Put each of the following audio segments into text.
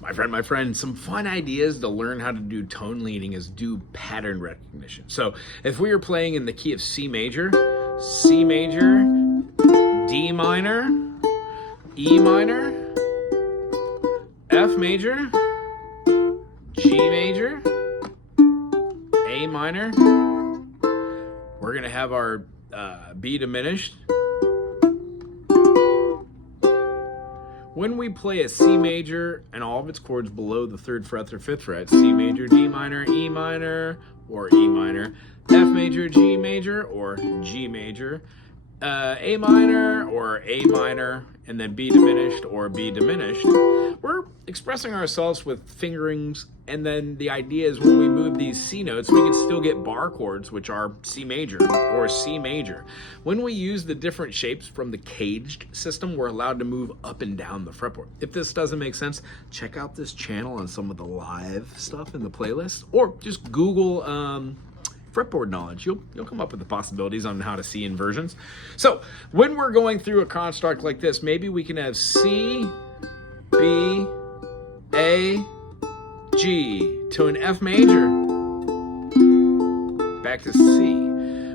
My friend, some fun ideas to learn how to do tone leading is do pattern recognition. So if we were playing in the key of C major, D minor, E minor, F major, G major, A minor, we're gonna have our B diminished. When we play a C major and all of its chords below the 3rd fret or 5th fret, C major, D minor, E minor, or E minor, F major, G major, or G major, A minor, or A minor, and then B diminished, or B diminished, we're expressing ourselves with fingerings, and then the idea is when we move these C notes, we can still get bar chords, which are C major or C major. When we use the different shapes from the caged system, we're allowed to move up and down the fretboard. If this doesn't make sense, check out this channel on some of the live stuff in the playlist, or just Google fretboard knowledge. You'll come up with the possibilities on how to see inversions. So when we're going through a construct like this, maybe we can have C, B, A, G to an F major, back to C.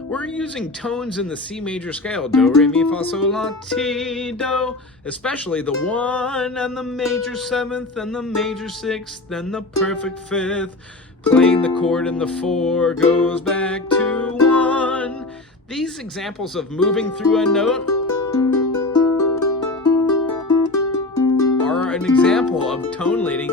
We're using tones in the C major scale, do, re, mi, fa, sol, la, ti, do, especially the 1 and the major 7th and the major 6th and the perfect 5th. Playing the chord in the 4 goes back to 1. These examples of moving through a note are an example of tone leading.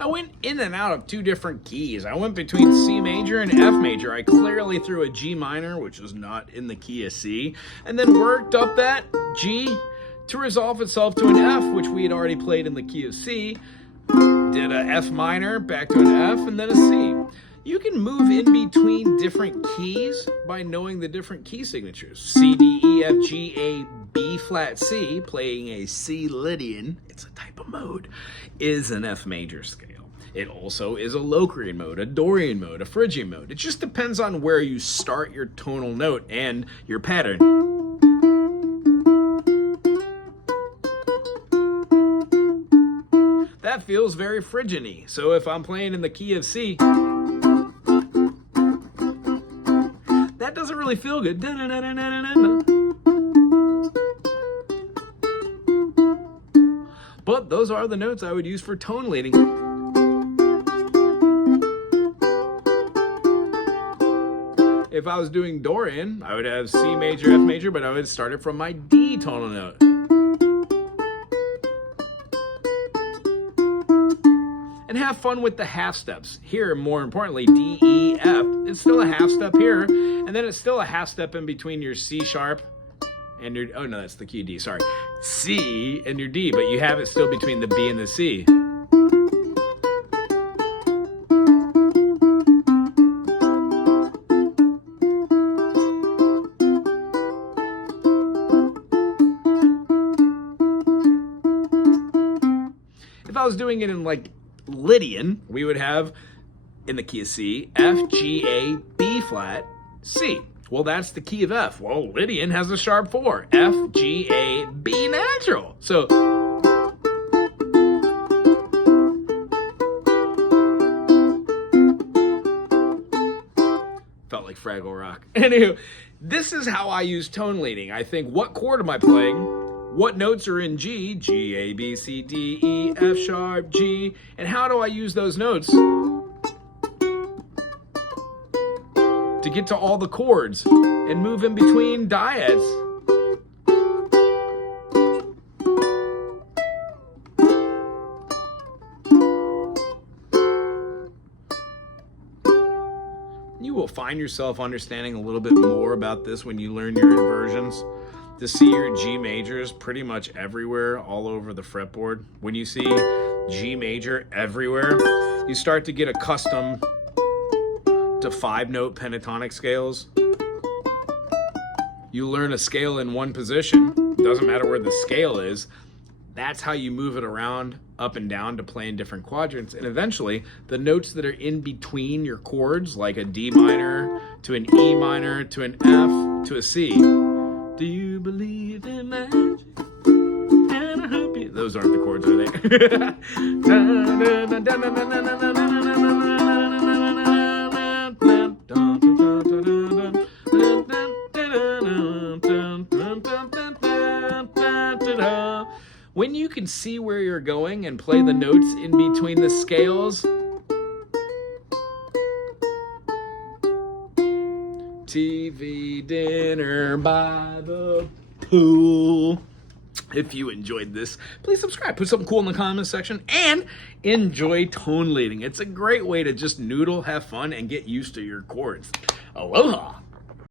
I went in and out of 2 different keys. I went between C major and F major. I clearly threw a G minor, which was not in the key of C, and then worked up that G to resolve itself to an F, which we had already played in the key of C. Did a F minor, back to an F, and then a C. You can move in between different keys by knowing the different key signatures. C, D, E, F, G, A, B flat C, playing a C Lydian, it's a type of mode, is an F major scale. It also is a Locrian mode, a Dorian mode, a Phrygian mode. It just depends on where you start your tonal note and your pattern. That feels very Phrygian-y. So if I'm playing in the key of C, that doesn't really feel good. But those are the notes I would use for tone leading. If I was doing Dorian, I would have C major, F major, but I would start it from my D tonal note. And have fun with the half steps. Here, more importantly, D, E, F. It's still a half step here, and then it's still a half step in between your C sharp and your, oh no, that's the key D, sorry. C and your D, but you have it still between the B and the C. If I was doing it in like Lydian, we would have in the key of C, F, G, A, B flat, C. Well, that's the key of F. Well, Lydian has a sharp 4, F, G, A, B natural. So felt like Fraggle Rock. Anywho, this is how I use tone leading. I think, what chord am I playing? What notes are in G? G, A, B, C, D, E, F sharp, G. And how do I use those notes to get to all the chords and move in between dyads? You will find yourself understanding a little bit more about this when you learn your inversions. To see your G majors pretty much everywhere, all over the fretboard. When you see G major everywhere, you start to get accustomed to 5-note pentatonic scales. You learn a scale in one position. Doesn't matter where the scale is. That's how you move it around, up and down, to play in different quadrants. And eventually, the notes that are in between your chords, like a D minor to an E minor to an F to a C. Do you believe in magic? And I hope you... Those aren't the chords, are they? When you can see where you're going and play the notes in between the scales, TV dinner by the pool. If you enjoyed this, please subscribe, put something cool in the comments section, and enjoy tone leading. It's a great way to just noodle, have fun, and get used to your chords. Aloha!